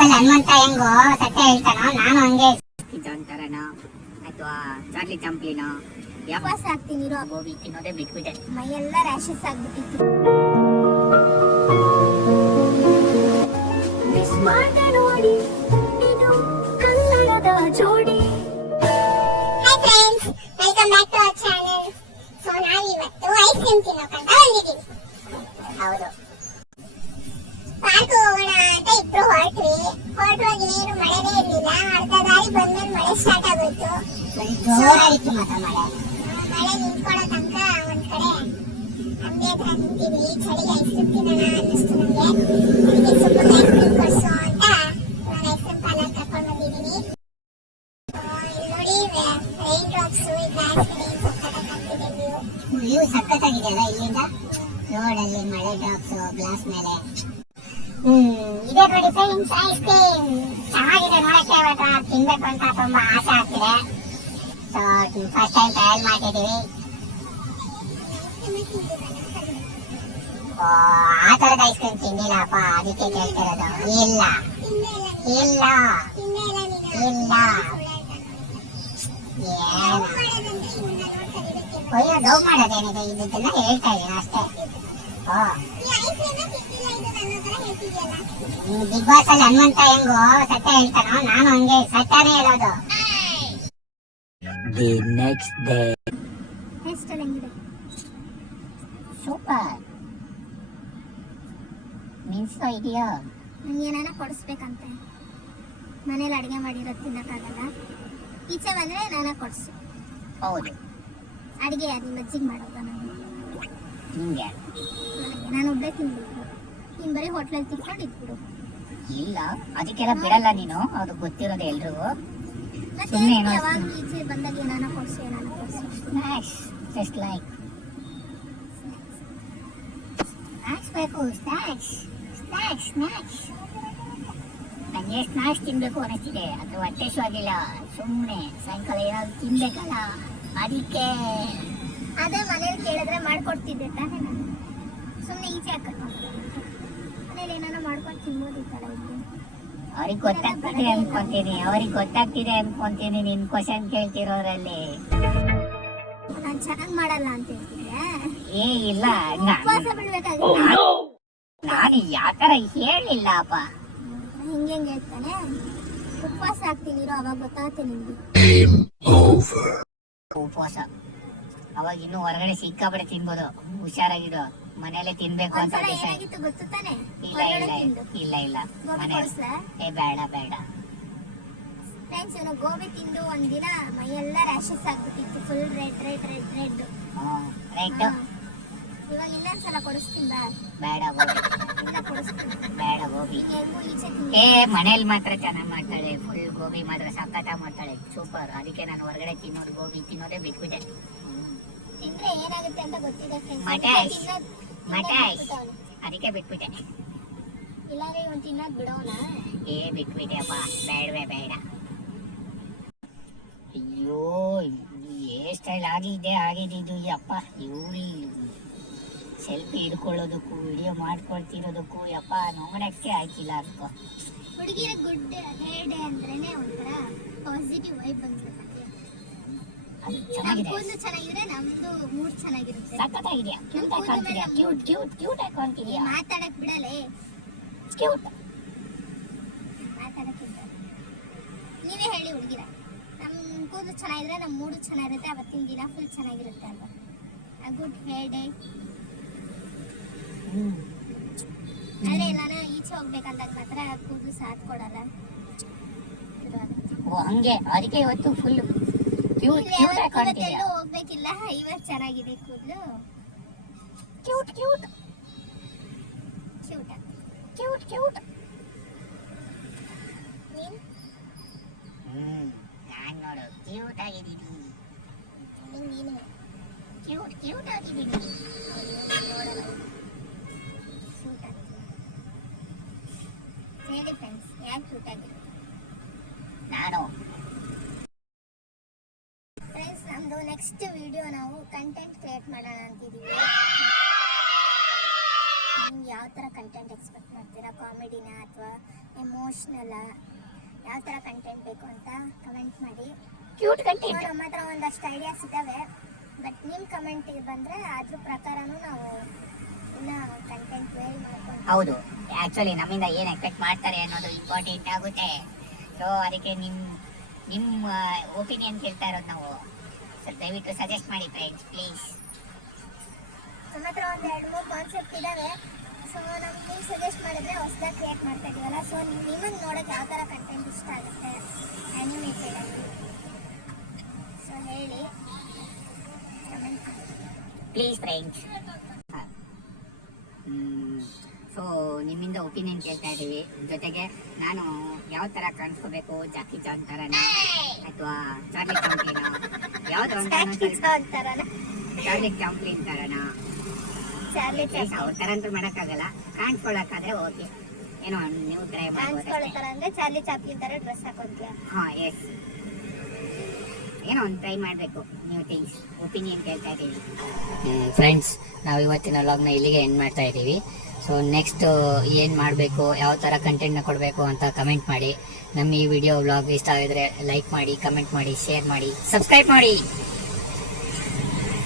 Boss ಅಲ್ಲಿ ಹನುಮಂತ ಹೆಂಗೋ ಸತ್ಯ ಹೇಳ್ತಾನೋ ನಾನು ಹಂಗೆ ಜಾನ್ ತರನೋ ಅಥವಾ ಚಾರ್ಲಿ ಚಂಪ್ಲಿನೋ ಉಪವಾಸ ಆಗ್ತೀನಿ ಇರೋ. ಗೋಬಿ ತಿನ್ನೋದೇ ಬಿಟ್ಬಿಟ್ಟೆ. ಮೈಯೆಲ್ಲ ರ್ಯಾಷಸ್ ಆಗ್ಬಿಟ್ಟಿತ್ತು. ನೋಡಿ ಇದು ಕನ್ನಡದ ಜೋಡಿ. Hi friends, welcome back to our channel. So ನಾವಿವತ್ತು ಐಸ್ ಕ್ರೀಮ್ ತಿನ್ನೋಕಂತ ಬಂದಿದ್ದೀವಿ. ಹೌದು, ಪಾರ್ಕ್ ಹೋಗೋಣ ಅಂತ ಇಬ್ರು ಹೊರಟೋಗಿ ನೀರು ಮಳೆನೇ ಇರಲಿಲ್ಲ. ಅರ್ಧ ದಾರಿ ಬಂದ್ಮೇಲೆ ಮಳೆ ಸ್ಟಾರ್ಟ್ ಆಗೋಯ್ತು. ಜೋರಾಗಿತ್ತು ಮಾತ್ರ ಮಳೆ ನಿಂತ್ಕೊಳ್ಳೋ ತನಕ ಒಂದ್ ಕಡೆ ಅಂಗಡಿ ಹತ್ರ ನಿಂತಿದ್ವಿ. ಚಳಿಗೆ ಐಸ್ ಕ್ರೀಮ್ ತಿನ್ನೋಣ ಅನ್ನಿಸ್ತು ನನಗೆ. ಅದಕ್ಕೆ ಸುಮ್ಮನೆ ಐಸ್ ಕ್ರೀಮ್ ಕೊಡ್ಸು ಅಂತ ನಾನು ಐಸ್ ಕ್ರೀಮ್ ಪಾರ್ಲರ್ ಕರ್ಕೊಂಡು ಬಂದಿದ್ದೀನಿ. ಇಲ್ಲಿ ನೋಡಿ ರೈನ್ ಡ್ರಾಪ್ಸ್ ವ್ಯೂ ಸಖತ್ತಾಗಿದೆಯಲ್ಲ ಇಲ್ಲಿಂದ. ರೋಡಲ್ಲಿ ಮಳೆ ಡ್ರಾಪ್ಸ್ ಗ್ಲಾಸ್ ಮೇಲೆ. ಇದೇ ನೋಡಿ ಫ್ರೆಂಡ್ಸ್, ಐಸ್ ಕ್ರೀಮ್ ಚೆನ್ನಾಗಿದೆ ನೋಡಕ್ಕೆ. ಇವತ್ತು ತಿನ್ಬೇಕು ಅಂತ ತುಂಬಾ ಆಸೆ ಆಗ್ತಿದೆ. ಸೊ ಫಸ್ಟ್ ಟೈಮ್ ಟ್ರಯಲ್ ಮಾಡ್ತಿದ್ದೀವಿ. ಆ ತರದ ಐಸ್ ಕ್ರೀಮ್ ತಿಂದಿಲ್ಲಪ್ಪ, ಅದಕ್ಕೆ ಕೇಳ್ತಿರೋದು. ಇಲ್ಲ ಇಲ್ಲ ಇಲ್ಲ ಅಯ್ಯೋ, ಡೌ ಮಾಡೋದೇನಿದೆ, ಇದನ್ನ ಹೇಳ್ತಾ ಇದ್ದೀನಿ ಅಷ್ಟೇ. ಬಿಗ್ ಬಾಸ್ ಅಲ್ಲಿ ಹನುಮಂತ ಹೆಂಗೋ ಸತ್ಯ ಹೇಳ್ತಾನೋ ನಾನು ಹಂಗೆ ಸತ್ಯನೇ ಹೇಳೋದು. The next day. Hair style ಹೆಂಗಿದೆ? ಸೂಪರ್. ಮಿನ್ಸೋ ಇದೆಯಾ? ನಂಗೆ ಏನಾನ ಕೊಡಿಸ್ಬೇಕಂತೆ. ಮನೇಲಿ ಅಡುಗೆ ಮಾಡಿರೋದು ತಿನ್ನಕ್ಕಾಗಲ್ಲ. ಈಚೆ ಬಂದ್ರೆ ನಾನ ಕೊಡಿಸು. ಹೌದು, ಅಡುಗೆ ನಿಮ್ಮ ಅಜ್ಜಿಗೆ ಮಾಡೋದ? ನಿಂಗೆ ನಾನು ಒಬ್ಬಳೇ ತಿನ್ಬೇಕು. ನೀನು ಬರೀ ಹೋಟ್ಲಲ್ಲಿ ತಿನ್ಕೊಂಡು ಇದ್ಬಿಡು. ಇಲ್ಲ, ಅದಕ್ಕೆಲ್ಲ ಬಿಡಲ್ಲ ನೀನು, ಅದು ಗೊತ್ತಿರೋದು ಎಲ್ರಿಗೂ. ಮತ್ತೆ ಯಾವಾಗ ಈಚೆ ಬಂದಾಗ ಏನಾನ ಕೊಡಿಸು ಸ್ನ್ಯಾಕ್ಸ್, ಜಸ್ಟ್ ಲೈಕ್ ಸ್ನ್ಯಾಕ್ಸ್ ಬೇಕು. ಸ್ನ್ಯಾಕ್ಸ್ ಸ್ನ್ಯಾಕ್ಸ್ ಸ್ನ್ಯಾಕ್ಸ್ ನನಗೆ ಸ್ನ್ಯಾಕ್ಸ್ ತಿನ್ಬೇಕು ಅನ್ನಿಸ್ತಿದೆ. ಅದು ಹೊಟ್ಟೆ ಆಗಿಲ್ಲ. ಸುಮ್ಮನೆ ಸಾಯಂಕಾಲ ಏನಾದ್ರು ತಿನ್ಬೇಕಲ್ಲ, ಅದಕ್ಕೆ. ಅದೇ ಮನೇಲಿ ಕೇಳಿದ್ರೆ ಮಾಡ್ಕೊಡ್ತಿದ್ದೆ ತಾನೇ. ನಾನು ಸುಮ್ಮನೆ ಈಚೆ ಹಾಕೊಂಡು ಮನೇಲಿ ಏನಾನ ಮಾಡ್ಕೊಂಡು ತಿನ್ಬೋದಿತ್ತಲ್ಲ. ಇಲ್ಲಿ ಅವ್ರಿಗೆ ಗೊತ್ತಾಗ್ತಿದೆ ಅನ್ಕೊಂತೀನಿ ನಿನ್ ಕ್ವಶನ್ ಕೇಳ್ತಿರೋದ್ರಲ್ಲಿ. ನಾನು ಚೆನ್ನಾಗಿ ಮಾಡಲ್ಲ ಅಂತ ಹೇಳ್ತಿದ್ದೆ. ಏ ಇಲ್ಲ, ಉಪವಾಸ ಬಿಡ್ಬೇಕಾಗಿಲ್ಲ. ನಾನು ಯಾತರ ಹೇಳಿಲ್ಲಪ್ಪ. ಹಿಂಗೆ ಹೇಳ್ತಾನೆ. ಉಪವಾಸ ಆಗ್ತೀನಿ ಇರೋ, ಅವಾಗ ಗೊತ್ತಾಗುತ್ತೆ ನಿಮ್ಗೆ. ಉಪವಾಸ ಅವಾಗ ಇನ್ನು ಹೊರಗಡೆ ಸಿಕ್ಕಾಪಡೆ ತಿನ್ಬೋದು. ಹುಷಾರಾಗಿರೋ, ಮನೇಲೆ ತಿನ್ಬೇಕು ಅಂತ ಏನಾಗಿತ್ತು ಗೊತ್ತು ತಾನೆ? ಇಲ್ಲ ಇಲ್ಲ ಇಲ್ಲ ಇಲ್ಲ ಮನೇಲಿ ಬೇಡ ಬೇಡ. ಫ್ರೆಂಡ್ಸ್, ಇವನು ಗೋಬಿ ತಿಂದು ಒಂದಿನ ಮೈಯೆಲ್ಲ ರ್ಯಾಷಸ್ ಆಗ್ಬಿಟ್ಟಿತ್ತು. Full red red red red red. ಇವಾಗ ಇನ್ನೊಂದ್ಸಲ ಕೊಡಿಸ್ತೀನಿ ಬಾ. ಬೇಡ ಬೇಡ ಗೋಬಿ. ಈಚೆ ಮನೇಲಿ ಮಾತ್ರ ಚೆನ್ನಾಗಿ ಮಾಡ್ತಾಳೆ. ಫುಲ್ ಗೋಬಿ ಮಾತ್ರ ಸಖತ್ತಾಗಿ ಮಾಡ್ತಾಳೆ, ಸೂಪರ್. ಅದಕ್ಕೆ ನಾನು ಹೊರಗಡೆ ತಿನ್ನೋದು, ಗೋಬಿ ತಿನ್ನೋದೇ ಬಿಟ್ಬಿಟ್ಟೆ. ತಿಂದ್ರೆ ಏನಾಗುತ್ತೆ ಅಂತ ಗೊತ್ತಿದೆ ಫ್ರೆಂಡ್ಸ್. ಮಟಾಯ್ಸ್ ಅದಕ್ಕೆ ಬಿಟ್ಬಿಟ್ಟೆ. ಇಲ್ಲಾಂದ್ರೆ ಇವನು ತಿನ್ನೋದು ಬಿಡೋಣ. ಬಿಟ್ಬಿಟ್ಟೆ ಅಪ್ಪ, ಬೇಡವೇ ಬೇಡ. ಅಯ್ಯೋ, ಹೇರ್ ಸ್ಟೈಲ್ ಆಗಿದ್ದು ಯಪ್ಪ. ಇವ್ರಿ ಸೆಲ್ಫಿ ಹಿಡ್ಕೊಳ್ಳೋದಕ್ಕೂ ವಿಡಿಯೋ ಮಾಡ್ಕೊಳ್ತಿರೋದಕ್ಕೂ ಯಪ್ಪ ನೋಡಕ್ಕೆ ಆಯ್ತಿಲ್ಲ ಅನ್ಕೋ. ಹುಡುಗಿರ ಗುಡ್ ಹೇರ್ ಡೇ ಅಂದ್ರೇನೆ ಒಂಥರ ಪಾಸಿಟಿವ್ ವೈಬ್ ಬಂದ್ಬಿಡುತ್ತೆ. ಕೂದಲು ಚೆನ್ನಾಗಿದ್ರೆ ನಮ್ದು ಮೂಡ್ ಚೆನ್ನಾಗಿರುತ್ತೆ. ಸಖತ್ತಾಗಿದೆಯಾ, ಕ್ಯೂಟ್ ಆಗಿ ಕಾಣ್ತಿದ್ಯಾ, ಕ್ಯೂಟ್ ಆಗಿ ಕಾಣ್ತಿದ್ಯಾ. ಮಾತಾಡಕ್ ಬಿಡಲೇ, ಕ್ಯೂಟ್ ಮಾತಾಡಕ್ಕಿಂತ ನೀವೇ ಹೇಳಿ ಹುಡುಗಿರ. ನಮ್ ಕೂದಲು ಚೆನ್ನಾಗಿದ್ರೆ ನಮ್ಮ ಮೂಡು ಚೆನ್ನಾಗಿರುತ್ತೆ. ಅವತ್ತಿನ ದಿನ ಫುಲ್ ಚೆನ್ನಾಗಿರುತ್ತೆ ಅಲ್ವಾ? Good hair day. ಆದ್ರೆ ನಾನು ಈಚೆ ಹೋಗ್ಬೇಕಂದಾಗ ಮಾತ್ರ ಕೂದಲು ಸಾಥ್ ಕೊಡಲ್ಲ. ಹಂಗೆ ಅದಕ್ಕೆ ಇವತ್ತು ಫುಲ್ ಕ್ಯೂಟ್ ಆಗಿ ಕಾಣ್ತಿದ್ಯಾ. ಹೋಗ್ಬೇಕಿಲ್ಲ, ಇವತ್ತು ಚೆನ್ನಾಗಿದೆ ಕೂದಲು. Cute cute cute cute cute. ನೀನು ನಾನು ನೋಡು ಕ್ಯೂಟ್ ಆಗಿದ್ದೀನಿ. ನೀನು ಕ್ಯೂಟ್ ಆಗಿದ್ದೀನಿ. ಹೇಳಿ ಫ್ರೆಂಡ್ಸ್, ಯಾಕೆ ಕ್ಯೂಟ್ ಆಗಿರುತ್ತೆ? ನಾನು ಫ್ರೆಂಡ್ಸ್, ನಮ್ದು ನೆಕ್ಸ್ಟ್ ವಿಡಿಯೋ ನಾವು ಕಂಟೆಂಟ್ ಕ್ರಿಯೇಟ್ ಮಾಡೋಣ ಅಂತಿದ್ದೀವಿ. ನೀವು ಯಾವ ಥರ ಕಂಟೆಂಟ್ ಎಕ್ಸ್ಪೆಕ್ಟ್ ಮಾಡ್ತೀರಾ, ಕಾಮಿಡಿನ ಅಥವಾ ಎಮೋಷ್ನಲ್ಲ, ಯಾವ ಥರ ಕಂಟೆಂಟ್ ಬೇಕು ಅಂತ ಕಮೆಂಟ್ ಮಾಡಿ. ಕ್ಯೂಟ್ ಕಂಟೆಂಟ್ ನಮ್ಮ ಹತ್ರ ಒಂದಷ್ಟು ಐಡಿಯಾಸ್ ಇದ್ದಾವೆ, ಬಟ್ ನಿಮ್ಮ ಕಮೆಂಟಿಗೆ ಬಂದರೆ ಅದ್ರ ಪ್ರಕಾರನೂ ನಾವು ಇನ್ನು ಕಂಟೆಂಟ್ ವೇರಿ ಮಾಡ್ಕೊಂಡು. ಹೌದು, ಆಕ್ಚುಲಿ ನಮ್ಮಿಂದ ಏನು ಎಕ್ಸ್ಪೆಕ್ಟ್ ಮಾಡ್ತಾರೆ ಅನ್ನೋದು ಇಂಪಾರ್ಟೆಂಟ್ ಆಗುತ್ತೆ. ಸೊ ಅದಕ್ಕೆ ನಿಮ್ಮ ಒಪಿನಿಯನ್ ಕೇಳ್ತಾ ಇರೋದು ನಾವು. ಸೊ ದಯವಿಟ್ಟು ಸಜೆಸ್ಟ್ ಮಾಡಿ ಫ್ರೆಂಡ್ಸ್ ಪ್ಲೀಸ್. ನಮ್ಮ ಹತ್ರ ಒಂದು 2-3 ಕಾನ್ಸೆಪ್ಟ್ ಇದ್ದಾವೆ. ಸೊ ನಮ್ಗೆ ನೀವು ಸಜೆಸ್ಟ್ ಮಾಡಿದ್ರೆ ಹೊಸದಾಗಿ ಕ್ರಿಯೇಟ್ ಮಾಡ್ತಾ ಇದೀವಲ್ಲ, ಸೊ ನಿಮಗೆ ನೋಡೋಕೆ ಯಾವ ಥರ ಕಂಟೆಂಟ್ ಇಷ್ಟ ಆಗುತ್ತೆ ಆ್ಯನಿಮೇಟೆಡಲ್ಲಿ, ಸೊ ಹೇಳಿ ಕಮೆಂಟ್ ಮಾಡಿ ಪ್ಲೀಸ್ ಫ್ರೆಂಡ್ಸ್. ಸೊ ನಿಮ್ಮಿಂದ ಒಪಿನಿಯನ್ ಕೇಳ್ತಾ ಇದ್ದೀವಿ. ಜೊತೆಗೆ ನಾನು ಯಾವ ಥರ ಕಾಣಿಸ್ಕೋಬೇಕು, ಜಾಕಿ ಜಾನ್ ಥರನ ಅಥವಾ ಚಾರ್ಲಿ ಚಾಂಪ್ಲಿನ, ಯಾವುದು ಅಂತ ಚಾರ್ಲಿ ಚಾಂಪ್ಲಿನ್ ಥರನ, ಅವ್ರ ಥರ ಅಂತೂ ಮಾಡೋಕ್ಕಾಗಲ್ಲ. ಕಾಣಿಸ್ಕೊಳ್ಳೋಕ್ಕಾದ್ರೆ ಓಕೆ, ಏನೋ ನೀವು ಟ್ರೈ ಮಾಡ್ಬೋದು. ಅಂದ್ರೆ ಚಾರ್ಲಿ ಚಾಪ್ಲಿನ್ ಥರ ಡ್ರೆಸ್ ಹಾಕೊಂತೀಯ? ಹಾಂ ಎಸ್, ಏನೋ ಒಂದು ಟ್ರೈ ಮಾಡಬೇಕು, ನ್ಯೂ ಥಿಂಗ್ಸ್. ಒಪಿನಿಯನ್ ಕೇಳ್ತಾ ಇದ್ದೀವಿ ಫ್ರೆಂಡ್ಸ್. ನಾವು ಇವತ್ತಿನ ವ್ಲಾಗ್ನ ಇಲ್ಲಿಗೆ ಎಂಡ್ ಮಾಡ್ತಾ ಇದ್ದೀವಿ. ಸೊ ನೆಕ್ಸ್ಟ್ ಏನು ಮಾಡಬೇಕು, ಯಾವ ಥರ ಕಂಟೆಂಟ್ನ ಕೊಡಬೇಕು ಅಂತ ಕಮೆಂಟ್ ಮಾಡಿ. ನಮ್ಮ ಈ ವಿಡಿಯೋ ವ್ಲಾಗ್ ಇಷ್ಟ ಆಗಿದ್ರೆ ಲೈಕ್ ಮಾಡಿ, ಕಮೆಂಟ್ ಮಾಡಿ, ಶೇರ್ ಮಾಡಿ, ಸಬ್ಸ್ಕ್ರೈಬ್ ಮಾಡಿ.